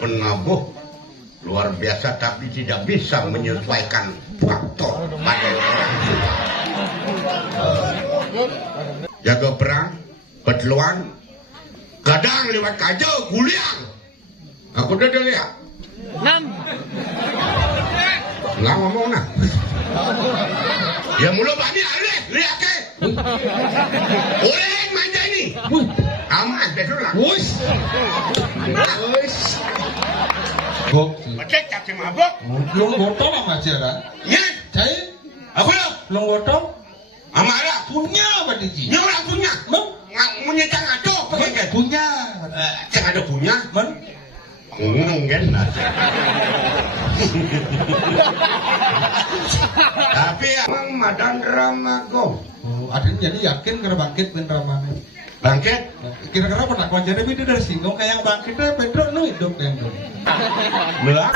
penabuh luar biasa, tapi tidak bisa menyesuaikan faktor pada orang. Jaga perang, petluan, kadang lewat kajo, kuliah. Aku udah lihat. Nggak ngomong nah. Ya mulu bani ada, lihat ke. Oleh manja ini. Aman, betul lah. Wush. Gok. Macet cakap mabok. Long botol apa cara? Ya, Cai, apa lo? long botol Amara. punya apa diji? Ini orang punya. Bang, Punya jangan ada. punya. Jangan ada punya. Man, Kan? Tapi emang Madan Ramago ada jadi yakin karena bangkit ben ramane. bangkit. Kira-kira penakwan jadi beda dari singgung kayak yang bangkitnya Pedro nu hidup yang dulu. Belak.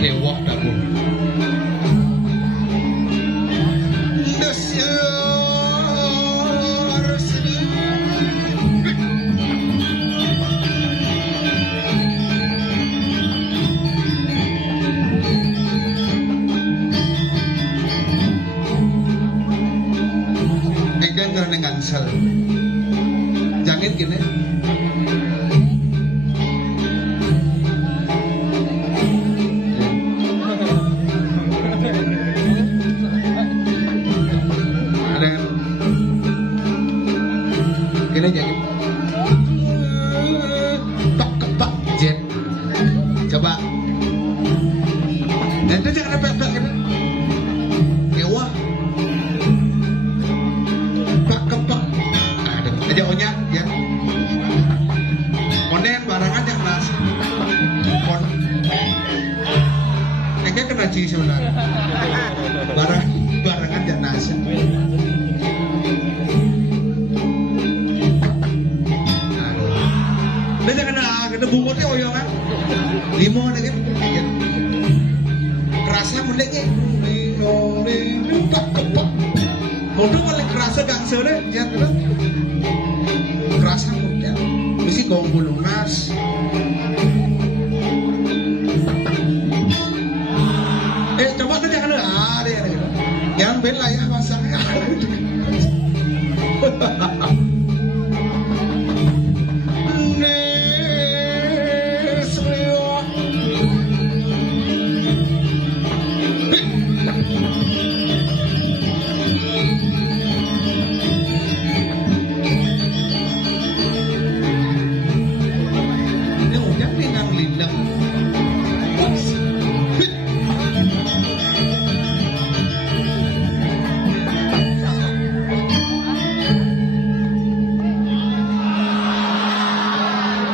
Kewah dapur. Ikan karena ngansel. Jangan gini. Gini jadi kepak jet coba nanti jangan apa-apa gini dewa kepak ada aja onya ya monen barangan yang nas kon kayaknya kena cie sebenarnya barangan yang nas. Dia kena bungkutnya oyongan limo nih kan kerasa mendeknya kepak untuk paling kerasa gangsa deh jangan kerasa mudnya mesti gombol lunas coba tuh jangan ada yang bela ya masangnya.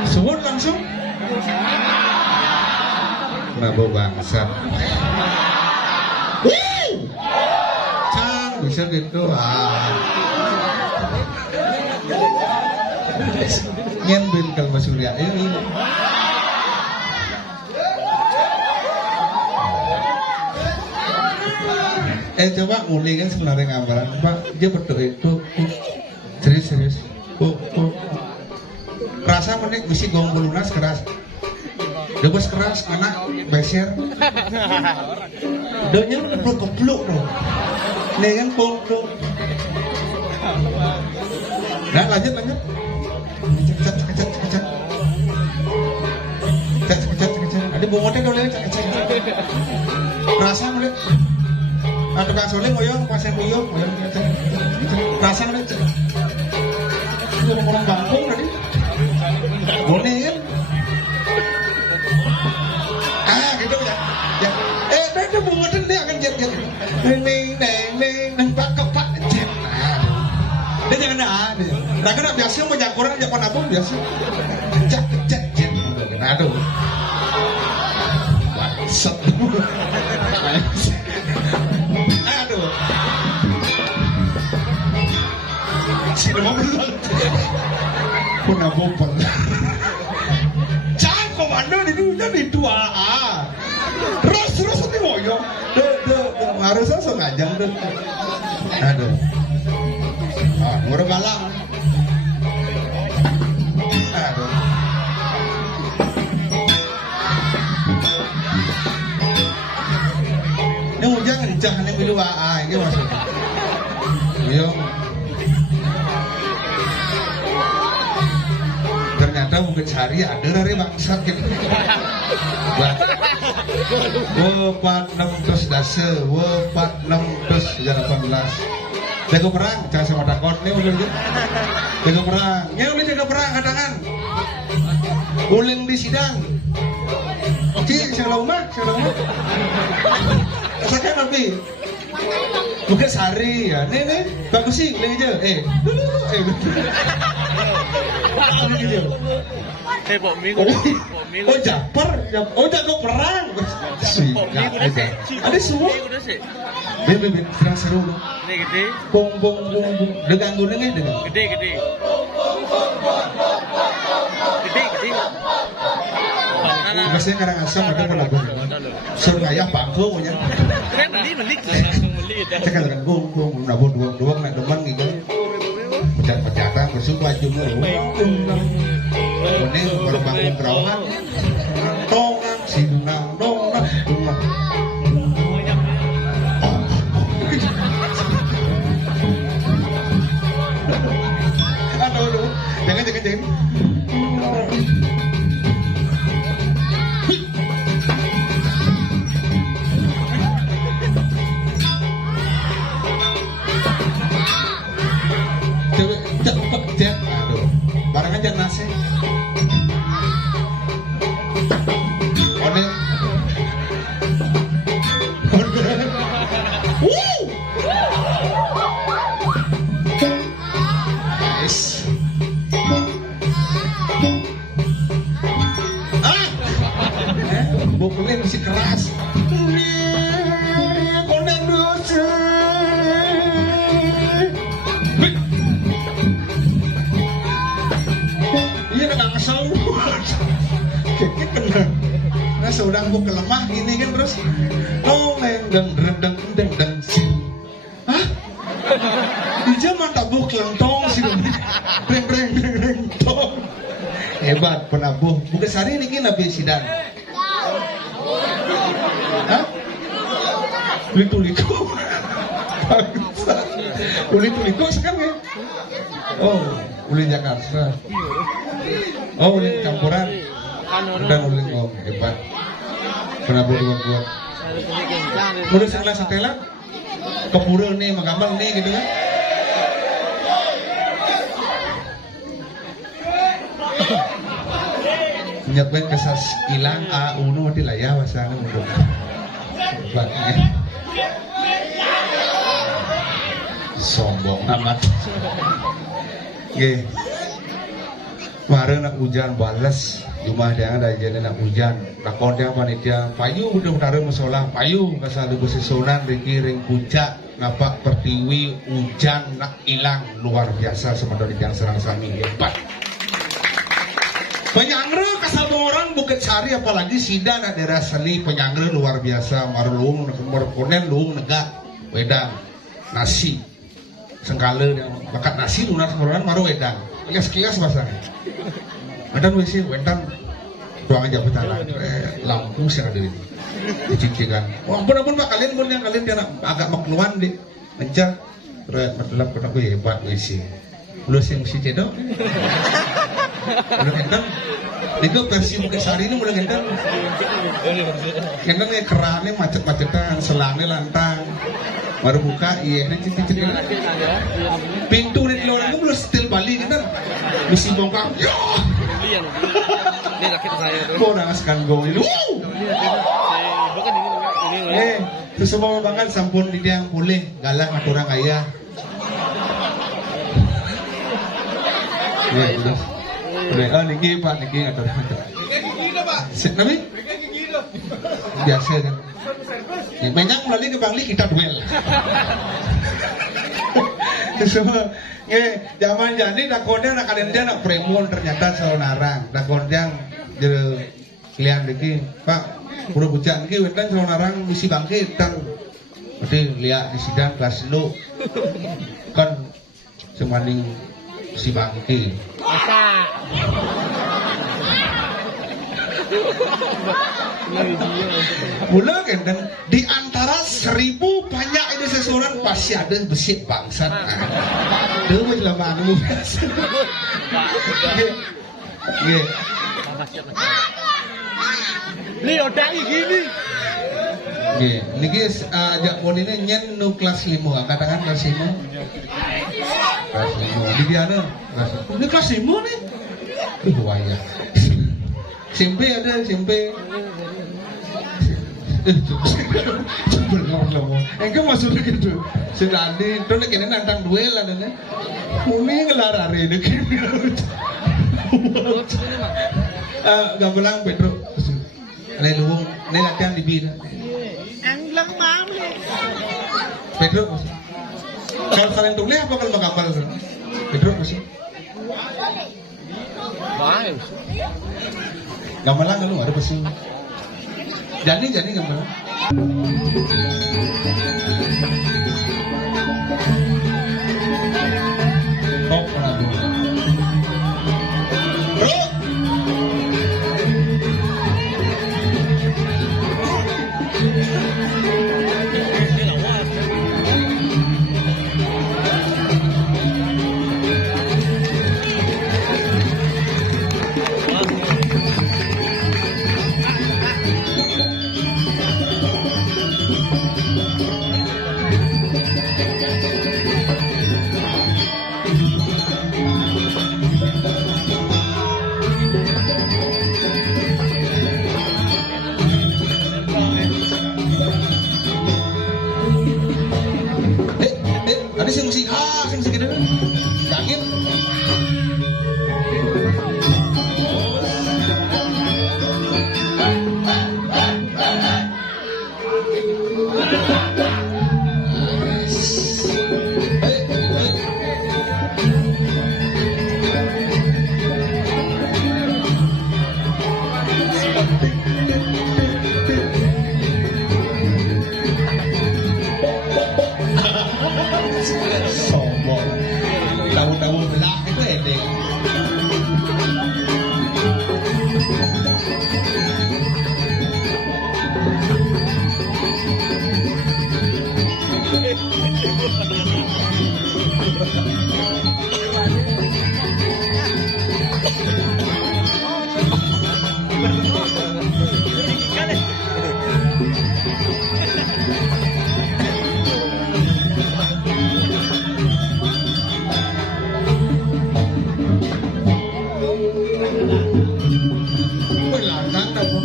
Suwun langsung Prabu bangsat Cang bisa gitu nyen kalau Surya coba nguli kan sebenarnya gambaran Pak dia berdoa itu serius rasa menik mesti gombol lunas keras debes keras anak beser donya kepluk loh nih kan pokok nah lanjut ada bungotnya dulu rasa menik ada kasolnya ngoyong pasien ngoyong rasa menik orang Bangkong tadi boleh kan gitu ya itu bunga dia akan jet neng pak jet dia jangan nah kan biasa menjakuran Jepang apa biasa jet aduh aduh si demam pun apa mana di 2A. Terus nanti moyong. Harusnya sengaja tuh. Aduh. Murah balang. Aduh. Yang hujan kencang yang di 2A ini maksudnya. Yo. Ternyata mungkin sehari ada dari bangsat gitu. Wopat 6 terus dase, wopat 6 terus 18. Jaga perang, jangan sama takut nih udah gitu. Jaga perang, ya udah jaga perang kadangan. Uling di sidang. Ci, siang lama. Rasakan tapi. Bukan sehari ya, nih, bagus sih, uling aja. Oh japer, jago perang. Ada semua. Bebe, serang seru. Gede. Bong. Dengan gunungnya dengan. Gede. Biasanya kadang asam ada pelagu. Sur kayak bangku punya. Keren beli. Langsung beli. Cakap dengan bong, nabung doang nak deman gitu. Pecat-pecatan bersumpah cuma lu. Ini baru bangun terawat. Tong, sinang, dong. Aduh. Jangan. Barang aja nasi. Onen. Nice. Bukunya masih keras. Onen dosa. Nah seorang buku lemah gini kan terus rendeng hah? Dia mantap buk lentong sih reng tong hebat penabuh bukan sehari ini kan nabi sidang hah? Tuliku sekarang ya oh ulin Jakarta oh ulin campuran dan ulin oh hebat penabuh dua udah setelah kepura nih menggambar nih gitu kan nyatwen kesas hilang A1 di layar bahasa udah hebatnya sombong amat Oke. Kemarin nak hujan balas rumah dia ada jadi nak hujan lakon dia panitia payu udah utara musola payu kasar besesonan dikiring puncak ngapak pertiwi hujan nak hilang luar biasa semadon yang serang sami hebat penyangre kasar orang Bukit Sari apalagi sida nak daerah seni penyangre luar biasa marulung merkonen luung negak wedang nasi sengkala yang bakat nasi lunas orang maru wedang kias bahasanya wedang wisi wedang ruang aja betala lampu sih ada ini dicincikan wah benar pak kalian pun yang kalian dia agak makluan deh mencah berat matlab kena gue hebat wisi lu sih mesti cedok udah gendang itu versi Bukit Sari ini udah gendang gendang kerannya macet-macetan selangnya lantang baru buka iya ini cincin pintu di luar itu belum setel balik kan mesti bongkar yo ini rakit saya tuh kok nangaskan gue ini terus semua banget sampun di yang boleh galak aturang ayah ya udah oh niki pak niki aturang nabi biasa kan ya, banyak melalui ke Bangli kita duel semua zaman jadi dakonnya nak kalian dia nak premium ternyata soal narang dakonnya jadi Lian deki, Pak, udah bujang deki, wetan calon orang misi bangkit kan. Berarti lihat di sidang kelas lu kan semaning si bangkit. Mula kan dan di antara 1000 banyak ini seseorang pasti ada besi bangsat. Dia mah lama anu biasa. Nggih. Li otak gini. Nggih, niki ajak pon ini nyen nu kelas 5, katakan kelas 5. Kelas 5. Di diana kelas. Ini kelas 5 nih. Wah, SMP ada SMP. Coba ngomong. Engkau maksudnya gitu. Sedani, tuh nak kena nantang duel lah nene. Mumi ngelar hari ini. Gambelang Pedro. Nih luwung, nih latihan di bina. Anglang mam. Pedro. Kalau kalian tulis apa kalau kapal? Pedro masih. Baik. Gambelang kalau ada pasti. Jadi gambelang. Top lagu. Bro. Ada sing musik sing segitu. Yakin? Sombong. Tahu-tahu belah itu edek. Belakang dah pun.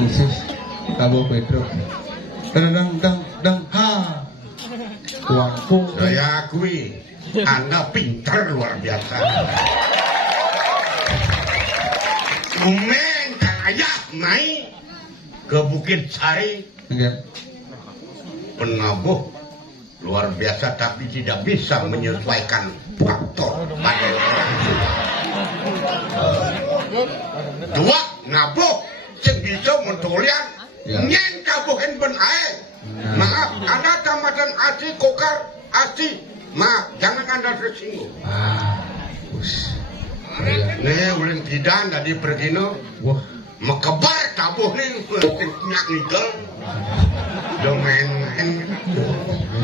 Yesus, Cabo Pedro. Dang ha. Tuanku. Saya akui, Anda pintar luar biasa. Kumen kaya naik ke Bukit Sari, Enggak. penabuh luar biasa tapi tidak bisa menyesuaikan faktor pada orang. Dua, nabuh sing bisa mentulian Ya. nyen kabuhen ben ae. Maaf, Anda tamatan Asi Kokar Asi. Maaf, jangan Anda tersinggung. Us. Nih, ulin tidak tadi pergi no. Wah. Mekebar tabuh nih, nyak nikel. Udah main-main.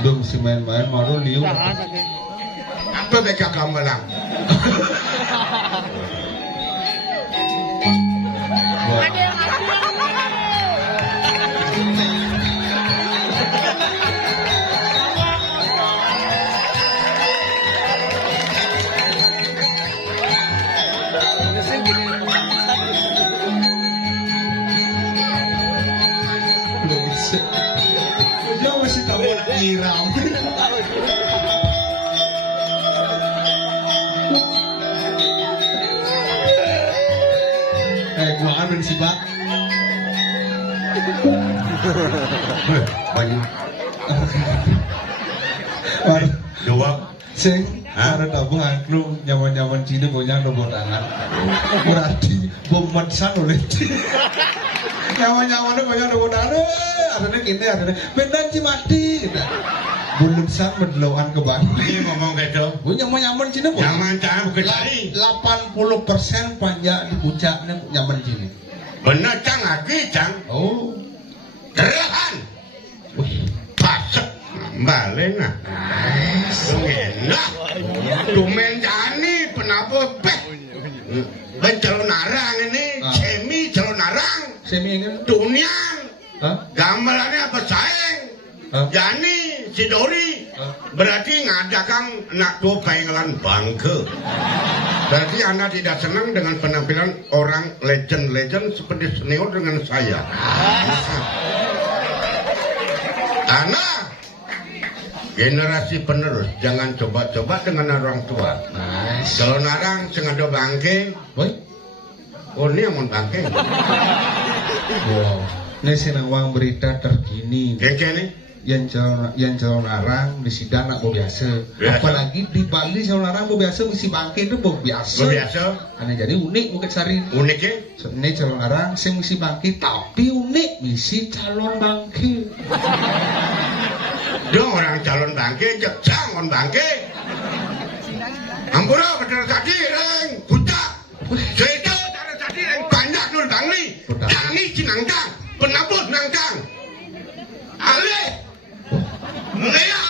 Udah mesti main-main, maru liu. Apa mereka gamelang? Dia masih tahu nak nyiram. banyak Jawab. sing Hah? ada tabung angklung nyaman-nyaman Cina banyak robot tangan berarti bombat san oleh nyaman-nyaman banyak robot tangan ada gini ada bendan mati bulan san mendelauan ke Bali Ini ngomong gitu. gue nyaman-nyaman Cina Nyaman jangan Bukit Sari. 80% panjang di puncaknya nyaman Cina Bener cang lagi cang. oh Gerahan. Pasek. Balik nah. Enak. Dumen jani penapa peh. Ben calon narang ini. Semi calon narang. semi kan Dunian. hah Gamelannya bersaing. Hah? Jani, si Dori. Berarti ngadakan nak tuh pengelan bangke. Berarti Anda tidak senang dengan penampilan orang legend-legend seperti senior dengan saya. Karena generasi penerus jangan coba-coba dengan orang tua. nice Kalau narang sengaja bangke, boy oh ini yang mau bangke. wow ini sinawang berita terkini Keke nih. yang calon arang di sidang nak biasa. Biasa. Apalagi di Bali calon arang biasa mesti bangke itu biasa. Biasa, Karena jadi unik Bukit Sari. uniknya. Ini calon arang saya mesti bangke tapi unik misi calon bangke. Dia orang calon bangke, jangan bangke. Ampura bener tadi reng, buta. Sedo cara tadi reng banyak nul bangli. Jani cinangkang, penabut nangkang. Ale, lihat,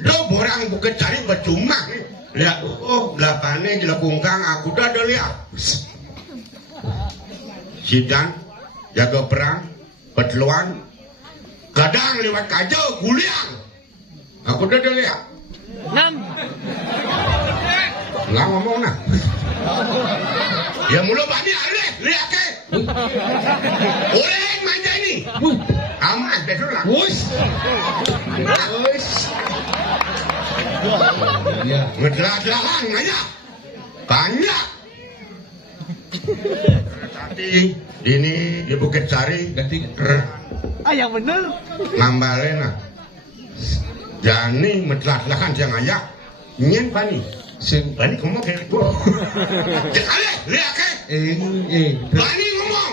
do borang Bukit Sari bercuma nih. Lihat, oh belakangnya di lekungkang aku udah ada lihat. Sidang, jaga perang, petluan, kadang lewat kajau, guliang. Aku udah ada lihat. 6 Nggak ngomong nah. Ya mulu bani ale, lihat ke. Oleh manja ini. Aman, betul lah. Wush. Wush. Ya. Ngejelas-jelasan aja. Banyak. Tadi ini di Bukit Sari Ganti. yang bener ngambalin nah. Jani menjelas-jelasan siang aja. Nyen bani. Sing Bani ngomong kayak gitu. Cek ale, lihat ke. Bani ngomong.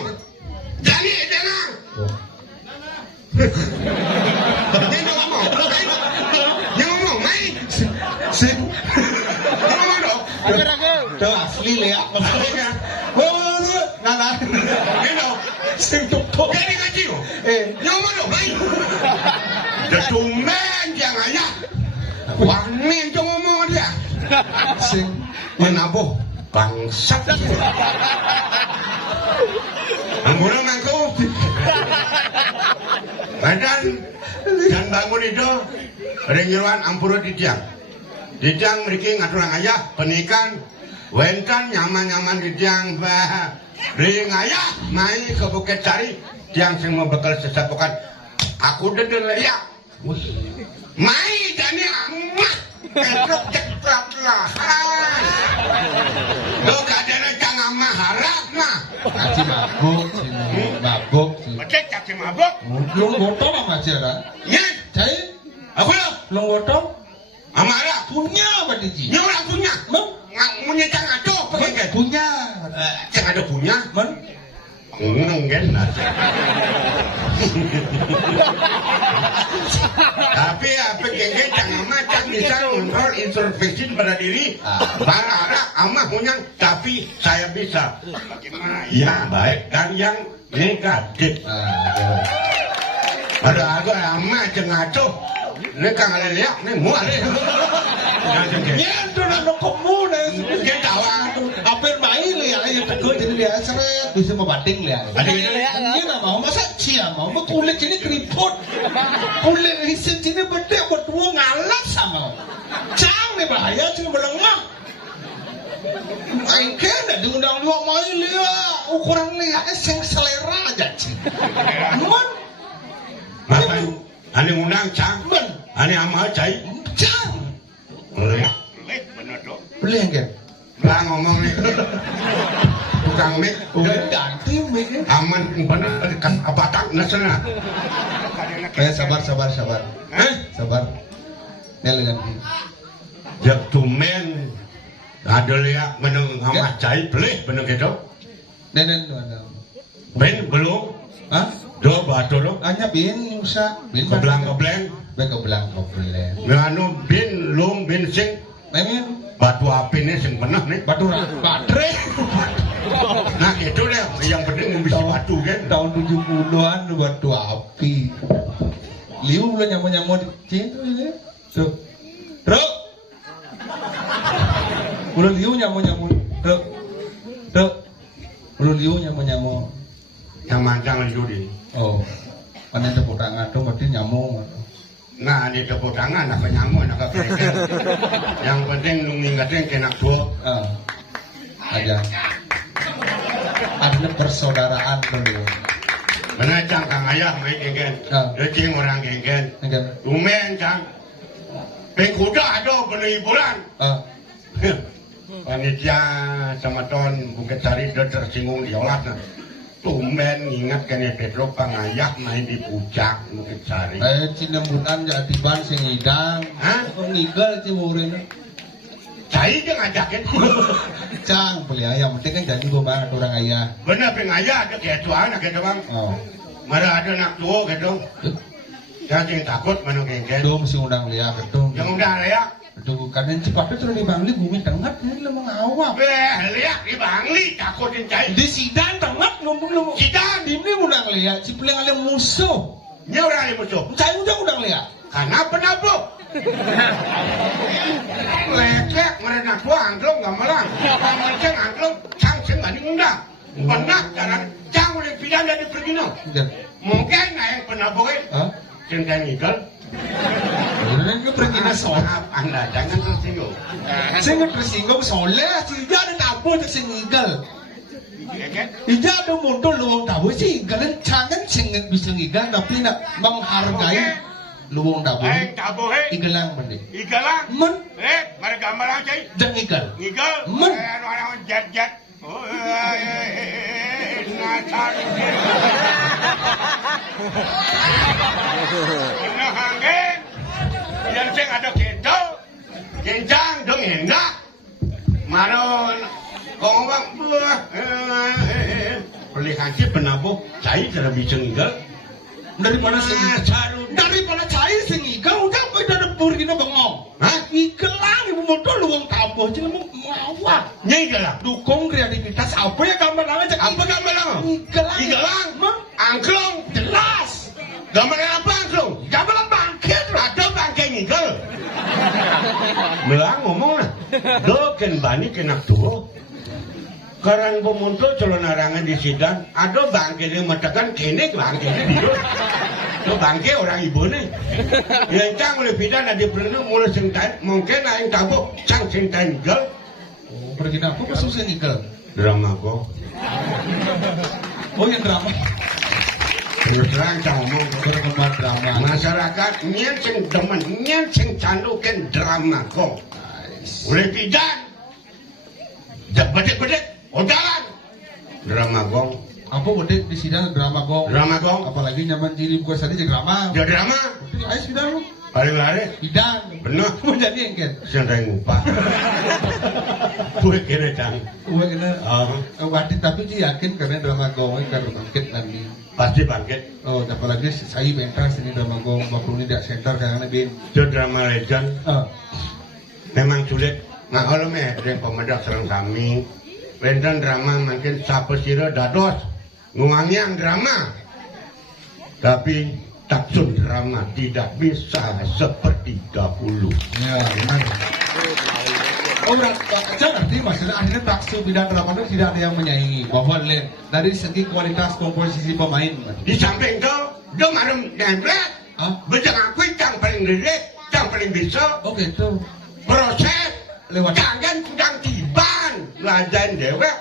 Jani dengar. Dia ngomong. Dia ngomong, Mai. sing Dia ngomong dong. agak tuh asli lihat. Akhirnya, Oh, nah. dia dong. Sing tutup. Dia dikaji dong. Eh, Dia ngomong dong, Mai. Dia tumben dia ngayak. Wani itu ngomong dia. sing Menabuh bangsat. Amburan aku. Badan dan bangun itu ringiruan ampura di tiang. Di tiang mereka ngaturang ayah penikan. Wenkan nyaman-nyaman di tiang bah. Ring ayah main ke Bukit Sari. Tiang sing mau bekal sesapukan. Aku udah deleyak. Main jani amat. Erok ceklak lah. Lo kadang kang amah harap mah. Kaji mabuk, Becek caci mabok. Long botol apa aja dah? Nyet. Cai, Aku lo. long botol Amarah. punya apa Diji? Ini orang punya. Punya cang ado. Pengen. Punya. Cang ado punya. Men, Enggak aja. Tapi apa kengke cang amah cang bisa ngontrol introspeksi pada diri. Barara amah punya. Tapi saya bisa. Bagaimana? Ya baik dan yang negatif. Ada aku amah cang ado. Ini kang ada lihat nih mual nih. nyentuh nang komunes. Dia tawa. Apel bayi lihat aja tegur jadi dia seret bisa membating lihat. Ini nggak mau masa cia mau kulit ini keriput. Kulit hisin sini beda berdua ngalat sama. Cang nih bahaya cuma melengah. Engke ndak diundang dua mau lihat ukuran lihat sing selera aja sih. Mon, Ani undang cang. mon, Ani amah cai. cang. Bener dong. Beli enggak? Lah ngomong nih. tukang mik Udah ganti miknya. aman bener kan abatang nasana Sabar. Sabar. Nelen. jak tumen ada lihat meneng amat cai pelih bener gitu Nenen. ben belum Hah? do batu lo Hanya bin usah. Bin kebelang Kebelang. nganu bin lum bin sing Nemen. batu api nih sing bener nih Batu baterai. nah itu deh yang penting bisa batu kan Tahun 70-an batu api. Liu belum nyamo cinta ini. Tuh. Truk. Udah liu nyamo. Truk. Udah liu nyamo. yang mancang itu di Oh. Panen tepuk tangan tuh berarti nyamuk. nah di tepuk tangan apa nyamuk apa perekan yang penting ngingetin kena tua Aja. Ada persaudaraan dulu. mana cang kang ayah main genggen decing orang genggen Enggak. lumen cang pengkuda ada bener hiburan panitia sama ton Bukit Sari udah tersinggung di olah tumben ingat kan ya Pedro pangayah main di puncak Bukit Sari Cinembunan jadi ban sing ngidang. Hah? Ngigel ci murin. saya dia ngajakin Cang, beli ayam, penting kan janji gue banget orang ayah. bener pengayah ada kayak tuan gitu bang Oh. mana ada anak tua gitu yang sing takut mana genggen Aduh, mesti undang lihat itu. yang udah ya Aduh, kadang cepatnya sudah di Bangli bumi tengah ini lo mengawap. lihat di Bangli takutin cai Di Sidan tengah ngomong lo. Sidan Di ini undang lihat, si peling ada musuh. ini orang yang musuh Saya udah undang lihat. karena penabuk lekek mereka tua angklung gak melang macam angklung cang sing gak diundang pernah jalan cang oleh pidan dari pergino mungkin yang penabuknya Hah? cinta ngigel Ini pergi nasol. maaf anda jangan tersinggung Saya nggak tersinggung soalnya si Ija ada tabu untuk singgil. Ija ada muncul luang tabu sih, kalian jangan singit bisa ngigal tapi nak menghargai luang tabu. tabu Igelang mending. igalang Men, mereka malang cai jangan igal. ngigel Men. orang jet Pernah angin yang sing ada gitu kencang dong enak maron ngomong buah beli haji penabuh cai tidak bisa ngigal Daripada cair sing igal udah apa udah debur gini bengong. hah? Igelang ibu muncul luang tabu aja mau ngawak. Nyigal lah Dukung kreativitas apa ya gambar aja. apa gambar lang? Igelang. Igelang Men, angklung jelas. gambar apa angklung? Gambar bangkit. Ada bangkai ngigal melang ngomong lah doken bani kena tuh karang pemuntut calon arangan di sidang ada bangkai yang metekan kene bangkai di dulu itu bangkai orang ibu nih yang cang oleh bidan ada penuh mulai sengtan mungkin yang tabuk cang sengtan ngigal Pergi apa masuk sing igal? drama kok Oh yang drama. terus terang cang ngomong Berkembang drama. masyarakat nyen sing demen nyen sing candukan drama kok oleh bidan bedek-bedek udahan drama gong Apa bodek di sidang drama gong? Apalagi nyaman diri bukan saja drama. dia drama Ayo sidang lu. paling lari Sidang. bener Mau jadi engket. sendiri ngupah gue kira cang Gue kena. Berarti tapi dia yakin karena drama gong karena bangkit nanti. pasti bangkit Oh, apalagi saya pentas ini drama gong. Waktu ini tidak center karena bin. itu drama legend memang sulit nah kalau yang pemedak serang kami legend drama makin siapa sira dados nguangiang drama tapi taksun drama tidak bisa seperti dahulu Ya, benar. Oh, jangan nanti masalah akhirnya taksu bidang drama itu tidak ada yang menyaingi. Bahwa dari segi kualitas komposisi pemain. di samping itu dia malam nempel bejang aku yang paling gede yang paling bisa Oh gitu. proses Lewat. jangan kudang tiban lajan dewek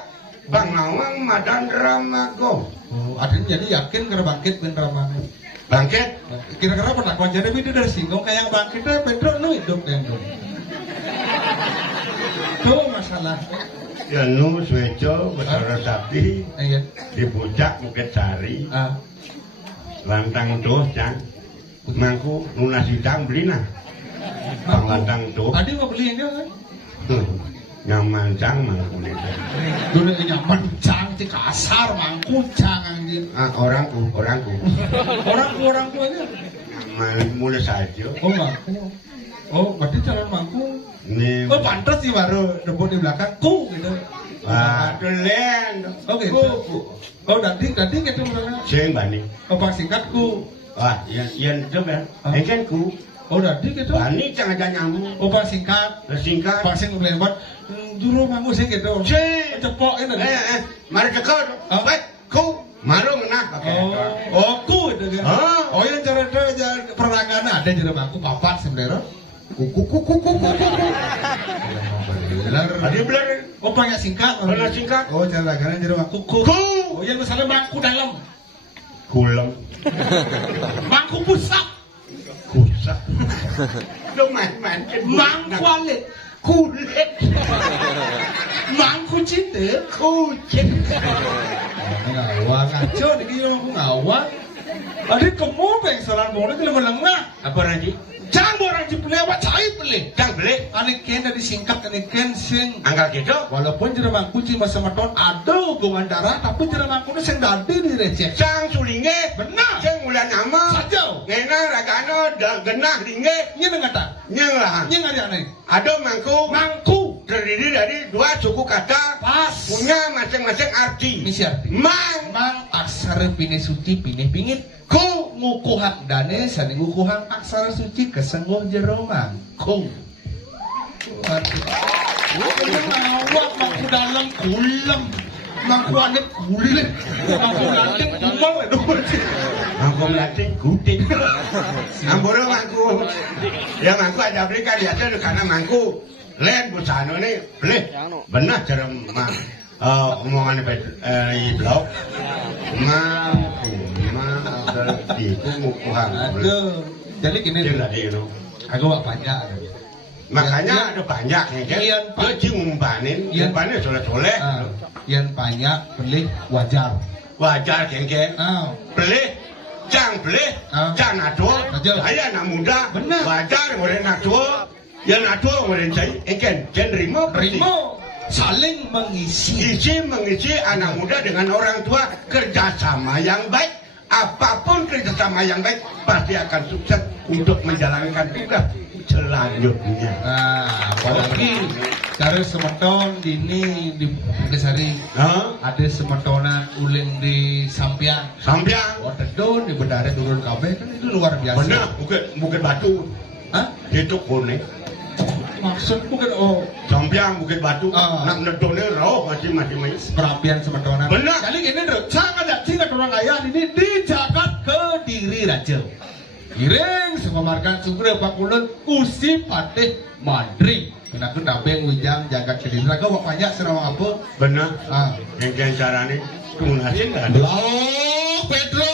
bang nawang madan drama gong Oh, akhirnya jadi yakin karena bangkit ben dramanya. bangkit Kira-kira pendakwaan jadi video dari singgung kayak yang bangkitnya Pedro nu hidup yang tuh. Tuh masalah. Yanu Swejo Betara Sapi Iya. di Puncak Bukit Sari lantang tuh cang mangku lunas hidang beli nah bang lantang tuh Tadi mau beli yang dia kan? nyaman cang mangku nih Dulu nyaman cang, itu kasar mangku cang anjir. orangku Orangku aja. nyaman mulai saja Oh mangku. Oh berarti calon mangku. nih Oh pantas sih baru debut di belakang ku gitu. aduh len Oh gitu. Oh dading gitu misalnya. sing bani Oh pang singkat ku. wah yang coba kan ku Oh dading gitu. bani cang aja nyambung Oh pang singkat. singkat Pang sing lewat. Juru mangku sih gitu. Sing. Cepok itu. mari cekal weh ku marung nah Oh ku itu kan. Oh. Oh yang cara perangana ada juru mangku papat sebenarnya. Kuku. Adi belar Oh banyak singkat. Banyak singkat. Oh cara gana jero mangku ku. ku Oh yang misalnya mangku dalam. kulem Mangku pusat. kusak lo main-main Mangku alit. kulit Mangku cinta. kucing Ngawang ngaco nih aku ngawang. Adik kamu pengsalan boleh kalau melengah. apa lagi Jangan orang lewat cai beli. cang beli Anik ken dari singkat anik ken sing. angka gitu Walaupun jero mangku cuma sama ton ada hubungan darah, tapi jero mangku itu sing dadi direcek. cang sulinge Benar. cang mulai nama Saja. ngena ragano dan genah ringe Ini ngata. nyeng lah Ini ngari aneh. ada mangku Mangku. terdiri dari dua suku kata Pas. punya masing-masing arti Misi arti. mang Mang aksara pine suci pine pingit. ku Ngukuhang dane sani ngukuhang aksara suci kesengguh jero mangku. Awak mangku dalam kulem. Mangku ane kulit. Mangku lanting kumal itu. mangku melatih guting amboro mangku ya mangku ada beli kan biasa karena mangku len busano nih beli benar cara omongan blog mangku itu mukuhan Aduh. Jadi gini Dia tuh. tadi itu. Aku gak banyak. Makanya ada banyak ya kan. Iya, Pak. Dia sih ngumpanin, Iya. ngumpanin soleh-soleh. Yang banyak beli wajar. Wajar geng-geng. Beli, cang beli, cang nado. Nado. Saya anak muda, Benar. wajar boleh nado. Yang nado boleh saya, kan rimo. Rimo saling mengisi. Mengisi anak muda dengan orang tua kerjasama yang baik. Apapun kerjasama yang baik pasti akan sukses untuk menjalankan tugas selanjutnya. Nah, apalagi dari semeton dini di Kesari ada semetonan uling di Sampiang. Sampiang. Oh, tedon di Bedare turun kabeh kan itu luar biasa. Benar, bukit batu. Hah? Itu kuning. Maksud bukan oh Sampiang bukit batu. Ah. Nak nedone roh masih. perapian semetonan. Benar. Kali ini bro, sangat tingkat orang ayah ini di Jagat Kediri Raja. Giring sepamarkan sumber pakulun usi patih mandri. Kenapa dabeng wijang Jagat Kediri Raja wak banyak serawang apa? Benar. Ah. Yang carane tunasin kan. Blok Pedro.